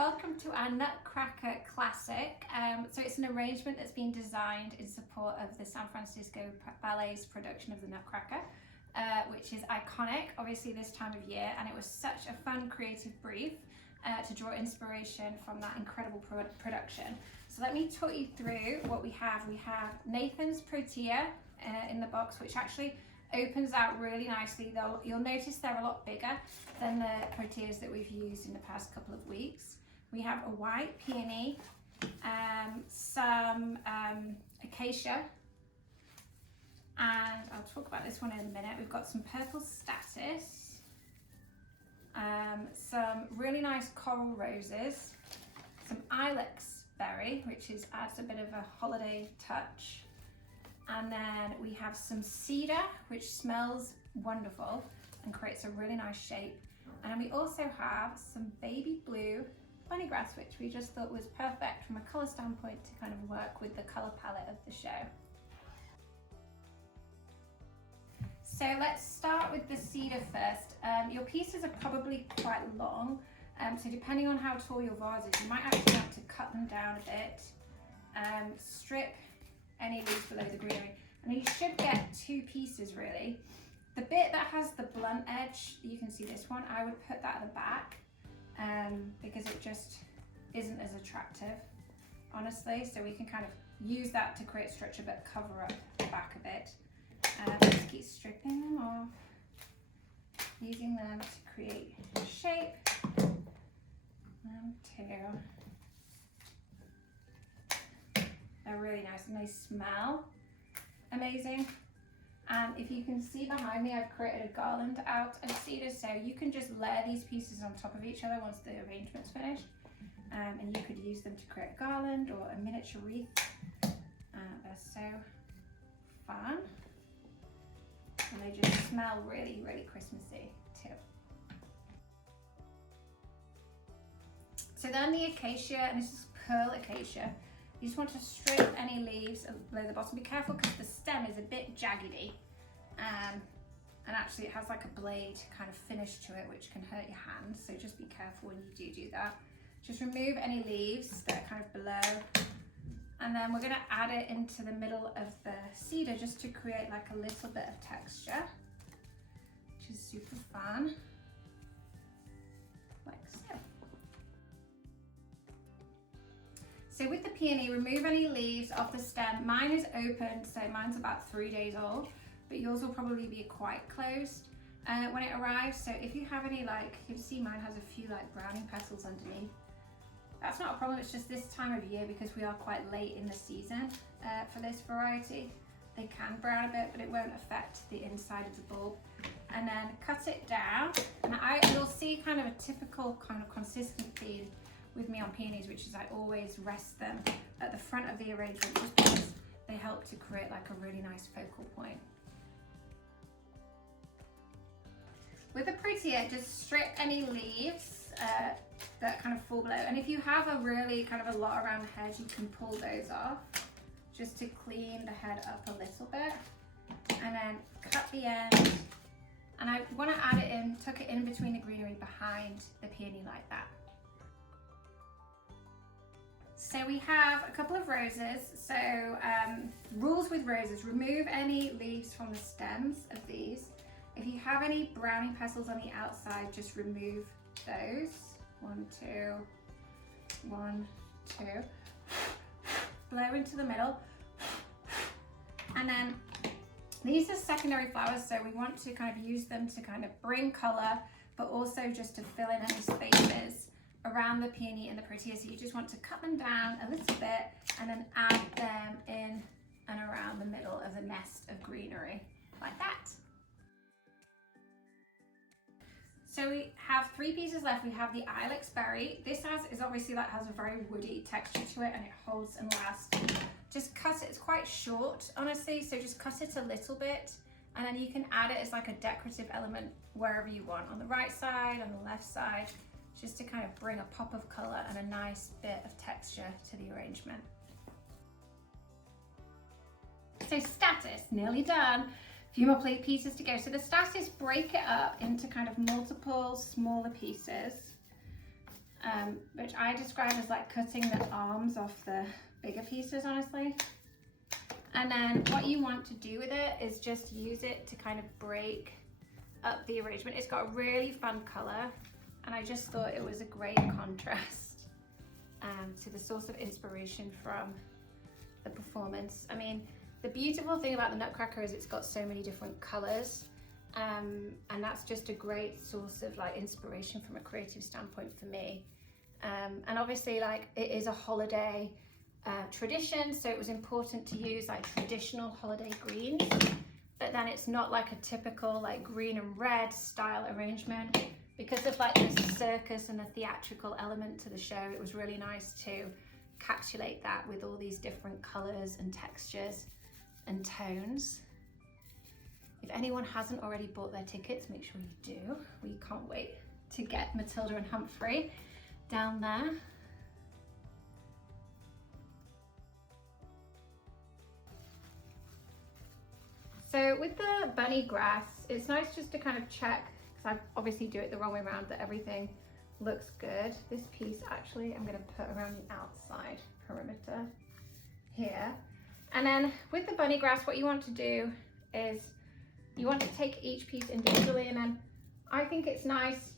welcome to our Nutcracker Classic. So it's an arrangement that's been designed in support of the San Francisco Ballet's production of the Nutcracker, which is iconic, obviously this time of year, and it was such a fun creative brief to draw inspiration from that incredible production. So let me talk you through what we have. We have Nathan's Protea in the box, which actually opens out really nicely. You'll notice they're a lot bigger than the proteas that we've used in the past couple of weeks. We have a white peony, some acacia, and I'll talk about this one in a minute. We've got some purple statice, some really nice coral roses, some ilex berry, which adds a bit of a holiday touch. And then we have some cedar, which smells wonderful and creates a really nice shape. And then we also have some baby blue bunnygrass, which we just thought was perfect from a color standpoint to kind of work with the color palette of the show. So let's start with the cedar first. Your pieces are probably quite long, so depending on how tall your vase is, you might actually have to cut them down a bit, strip any leaves below the greenery, and you should get two pieces really. The bit that has the blunt edge, you can see this one, I would put that at the back because it just isn't as attractive, honestly. So we can kind of use that to create structure but cover up the back a bit. Just keep stripping them off, using them to create shape. 1, 2. They're really nice and they smell amazing. And if you can see behind me, I've created a garland out of cedar, so you can just layer these pieces on top of each other once the arrangement's finished, and you could use them to create a garland or a miniature wreath. They're so fun, and they just smell really, really Christmassy too. So then the acacia, and this is pearl acacia. You just want to strip any leaves below the bottom. Be careful because the stem is a bit jaggedy, and actually it has like a blade kind of finish to it which can hurt your hands, so just be careful when you do that. Just remove any leaves that are kind of below, and then we're going to add it into the middle of the cedar just to create like a little bit of texture, which is super fun, like so. So with the peony, remove any leaves off the stem. Mine is open, so mine's about 3 days old, but yours will probably be quite closed when it arrives. So if you have any, like, you can see mine has a few like browning petals underneath. That's not a problem, it's just this time of year because we are quite late in the season for this variety. They can brown a bit, but it won't affect the inside of the bulb. And then cut it down, and you'll see kind of a typical kind of consistent theme with me on peonies, which is I always rest them at the front of the arrangement just because they help to create like a really nice focal point. With the Protea, just strip any leaves that kind of fall below, and if you have a really kind of a lot around the head, you can pull those off just to clean the head up a little bit, and then cut the end, and I want to add it in, tuck it in between the greenery behind the peony like that. So we have a couple of roses. So rules with roses: remove any leaves from the stems of these. If you have any browning petals on the outside, just remove those. 1, 2, 1, 2. Blow into the middle. And then these are secondary flowers, so we want to kind of use them to kind of bring color, but also just to fill in any spaces around the peony and the protea. So you just want to cut them down a little bit and then add them in and around the middle of the nest of greenery, like that. So we have 3 pieces left. We have the ilex berry. This has a very woody texture to it, and it holds and lasts. Just cut it, it's quite short honestly, so just cut it a little bit, and then you can add it as like a decorative element wherever you want, on the right side, on the left side, just to kind of bring a pop of color and a nice bit of texture to the arrangement. So status, nearly done. A few more pieces to go. So the status, break it up into kind of multiple smaller pieces. which I describe as like cutting the arms off the bigger pieces, honestly. And then what you want to do with it is just use it to kind of break up the arrangement. It's got a really fun color, and I just thought it was a great contrast to the source of inspiration from the performance. I mean, the beautiful thing about the Nutcracker is it's got so many different colors, and that's just a great source of like inspiration from a creative standpoint for me. And obviously, like, it is a holiday tradition, so it was important to use like traditional holiday greens, but then it's not like a typical like green and red style arrangement. Because of like the circus and the theatrical element to the show, it was really nice to encapsulate that with all these different colors and textures and tones. If anyone hasn't already bought their tickets, make sure you do. We can't wait to get Matilda and Humphrey down there. So with the bunny grass, it's nice just to kind of check, because I obviously do it the wrong way around, that everything looks good. This piece actually I'm going to put around the outside perimeter here. And then with the bunny grass, what you want to do is you want to take each piece individually, and then I think it's nice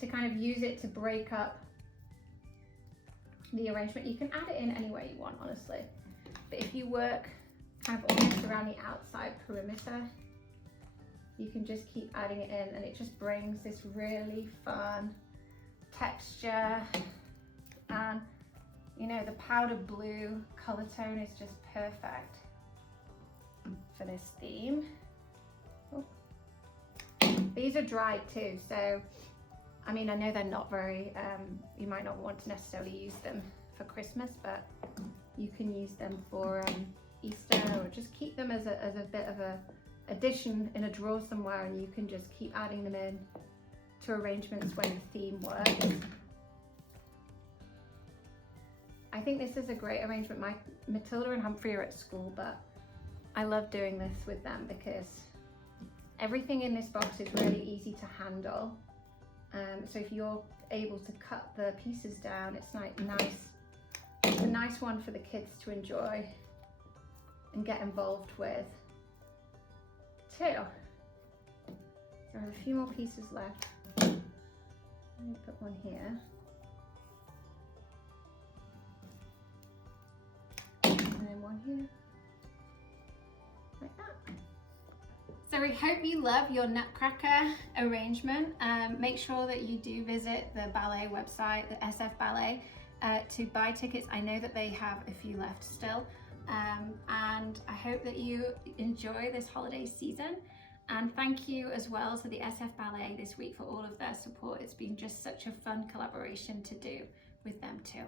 to kind of use it to break up the arrangement. You can add it in any way you want, honestly, but if you work kind of almost around the outside perimeter, you can just keep adding it in, and it just brings this really fun texture. And you know, the powder blue color tone is just perfect for this theme. Oh. These are dried too, so I mean, I know they're not very, you might not want to necessarily use them for Christmas, but you can use them for Easter, or just keep them as a bit of a addition in a drawer somewhere, and you can just keep adding them in to arrangements when the theme works. I think this is a great arrangement. Matilda and Humphrey are at school, but I love doing this with them because everything in this box is really easy to handle. So if you're able to cut the pieces down, it's like nice. It's a nice one for the kids to enjoy and get involved with too. So I have a few more pieces left. Let me put one here. And then one here. Like that. So we hope you love your Nutcracker arrangement. Make sure that you do visit the ballet website, the SF Ballet, to buy tickets. I know that they have a few left still. And I hope that you enjoy this holiday season. And thank you as well to the SF Ballet this week for all of their support. It's been just such a fun collaboration to do with them too.